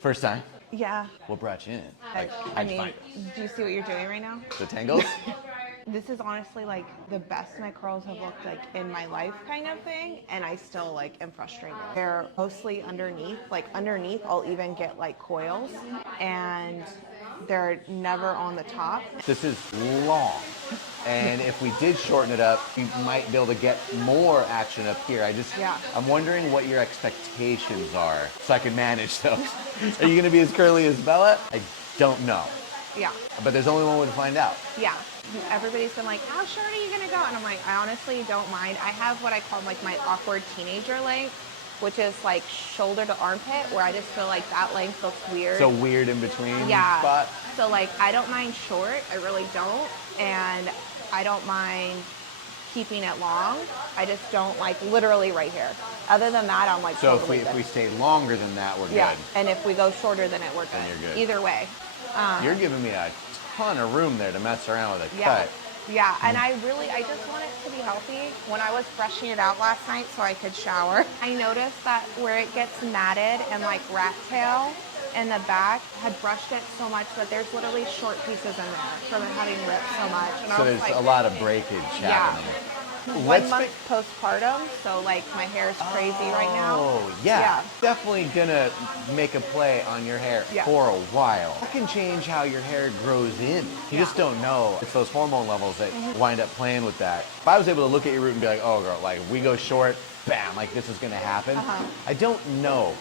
First time? Yeah. What brought you in? I mean, do you see what you're doing right now? The tangles? This is honestly like the best my curls have looked like in my life kind of thing, and I still like am frustrated. They're mostly underneath. Like underneath I'll even get like coils, and they're never on the top. This is long. And if we did shorten it up, you might be able to get more action up here. I'm wondering what your expectations are so I can manage those. Are you gonna be as curly as Bella? I don't know. Yeah. But there's only one way to find out. Yeah. Everybody's been like, how short are you gonna go? And I'm like, I honestly don't mind. I have what I call like my awkward teenager length, which is like shoulder to armpit, where I just feel like that length looks weird. So weird in between spot? So like, I don't mind short, I really don't. And I don't mind keeping it long. I just don't like literally right here. Other than that, I'm like so totally if we stay longer than that, we're good. And if we go shorter than it, we're good. Then you're good. Either way. You're giving me a ton of room there to mess around with a cut. Yeah, and I just want it to be healthy. When I was brushing it out last night so I could shower, I noticed that where it gets matted and like rat tail in the back, had brushed it so much that there's literally short pieces in there from it having ripped so much. And so there's a lot of breakage happening. 1 month postpartum, so like my hair is crazy right now. Oh, yeah. Definitely gonna make a play on your hair for a while. That can change how your hair grows in. You just don't know. It's those hormone levels that wind up playing with that. If I was able to look at your root and be like, oh girl, like if we go short, bam, like this is gonna happen. I don't know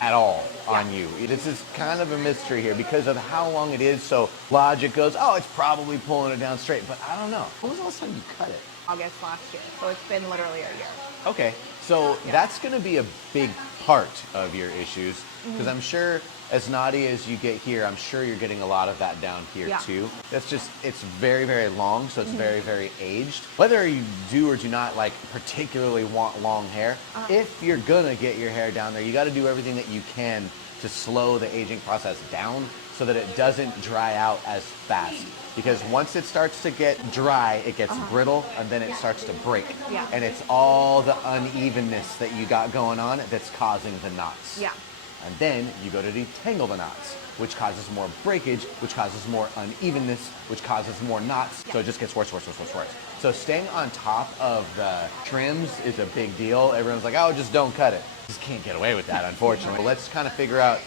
at all on you. This is kind of a mystery here because of how long it is. So logic goes, oh, it's probably pulling it down straight, but I don't know. When was the last time you cut it? August last year, so it's been literally a year. Okay, so that's going to be a big part of your issues because I'm sure as naughty as you get here, I'm sure you're getting a lot of that down here too. That's just, it's very, very long, so it's very, very aged. Whether you do or do not like particularly want long hair, if you're gonna get your hair down there, you got to do everything that you can to slow the aging process down so that it doesn't dry out as fast. Because once it starts to get dry, it gets brittle and then it starts to break. And it's all the unevenness that you got going on that's causing the knots. And then you go to detangle the knots, which causes more breakage, which causes more unevenness, which causes more knots. So it just gets worse, worse, worse, worse, worse. So staying on top of the trims is a big deal. Everyone's like, oh, just don't cut it. Just can't get away with that, unfortunately. Let's kind of figure out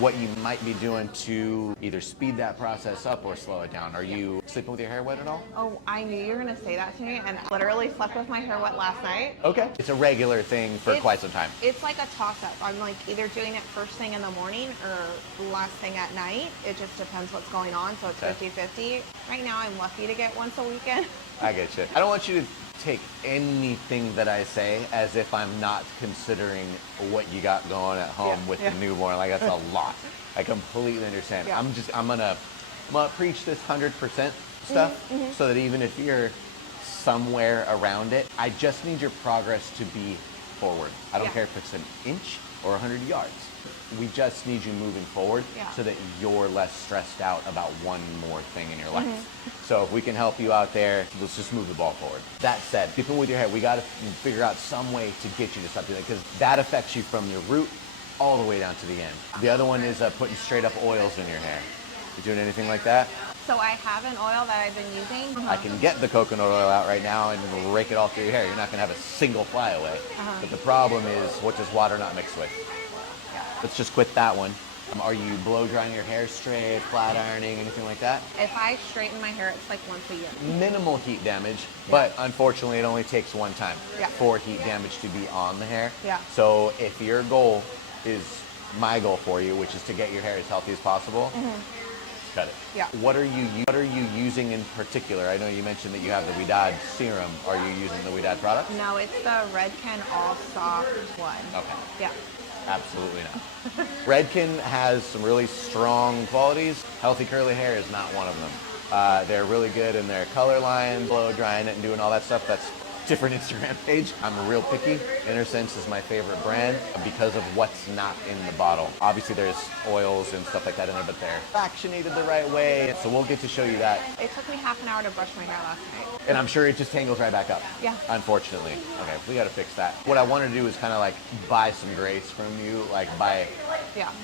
what you might be doing to either speed that process up or slow it down. Are you sleeping with your hair wet at all? Oh, I knew you were gonna say that to me, and I literally slept with my hair wet last night. Okay. It's a regular thing for quite some time. It's like a toss-up. I'm like either doing it first thing in the morning or last thing at night. It just depends what's going on, so it's 50-50. Right now, I'm lucky to get once a weekend. I get you. I don't want you to take anything that I say as if I'm not considering what you got going at home with the newborn. Like that's a lot. I completely understand. I'm gonna preach this 100% stuff so that even if you're somewhere around it, I just need your progress to be forward. I don't care if it's an inch or 100 yards. We just need you moving forward so that you're less stressed out about one more thing in your life. So if we can help you out there, let's just move the ball forward. That said, keeping with your hair, we got to figure out some way to get you to stop doing that because that affects you from your root all the way down to the end. The other one is putting straight up oils in your hair. You doing anything like that? So I have an oil that I've been using. I can get the coconut oil out right now and rake it all through your hair. You're not gonna have a single flyaway. But the problem is, what does water not mix with? Let's just quit that one. Are you blow drying your hair straight, flat ironing, anything like that? If I straighten my hair, it's like once a year. Minimal heat damage, but unfortunately it only takes one time for heat damage to be on the hair. So if your goal is my goal for you, which is to get your hair as healthy as possible, cut it. What are you using in particular? I know you mentioned that you have the Widad serum. Are you using the Widad product? No, it's the Redken All Soft one. Okay. Absolutely not. Redken has some really strong qualities. Healthy curly hair is not one of them. They're really good in their color lines, blow drying it and doing all that stuff. That's different Instagram page. I'm real picky. Intersense is my favorite brand because of what's not in the bottle. Obviously there's oils and stuff like that in there, but they're fractionated the right way. So we'll get to show you that. It took me half an hour to brush my hair last night. And I'm sure it just tangles right back up. Yeah. Unfortunately. Okay, we gotta fix that. What I want to do is kind of like buy some grace from you, like by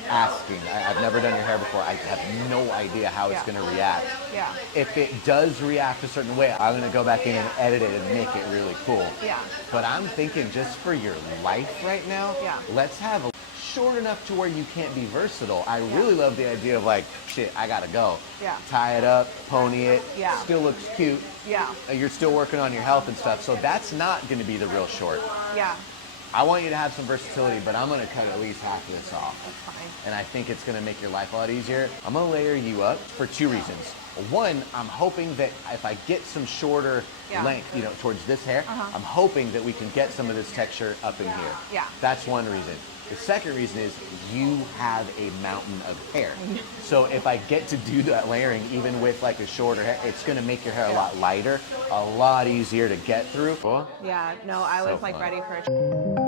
asking. I've never done your hair before. I have no idea how it's gonna react. Yeah. If it does react a certain way, I'm gonna go back in and edit it and make it really cool. Yeah. But I'm thinking just for your life right now, let's have a short enough to where you can't be versatile. I really love the idea of like, shit, I gotta go. Yeah. Tie it up, pony it, Yeah. still looks cute. Yeah. You're still working on your health and stuff, so that's not gonna be the real short. Yeah. I want you to have some versatility, but I'm gonna cut at least half of this off. That's fine. And I think it's gonna make your life a lot easier. I'm gonna layer you up for two reasons. One, I'm hoping that if I get some shorter length, you know, towards this hair, I'm hoping that we can get some of this texture up in here. Yeah. That's one reason. The second reason is you have a mountain of hair. So if I get to do that layering, even with like a shorter hair, it's gonna make your hair a lot lighter, a lot easier to get through. Yeah, no, I was like fun. ready for a